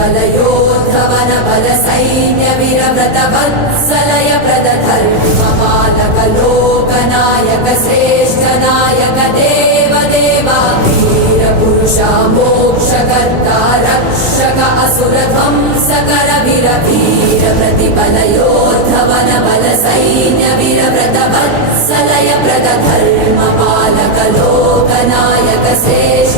प्रतिबलयोद्धवन बल सैन्य वीरव्रत वत्सलय प्रद धर्म पालक लोकनायक श्रेष्ठ नायक देव देवा वीर पुरुषा मोक्षकर्ता रक्षक असुर ध्वंसकर वीर वीर प्रतिबलयोद्धवन बल सैन्य वीरव्रत वत्सलय प्रद धर्म पालक लोकनायक श्रेष्ठ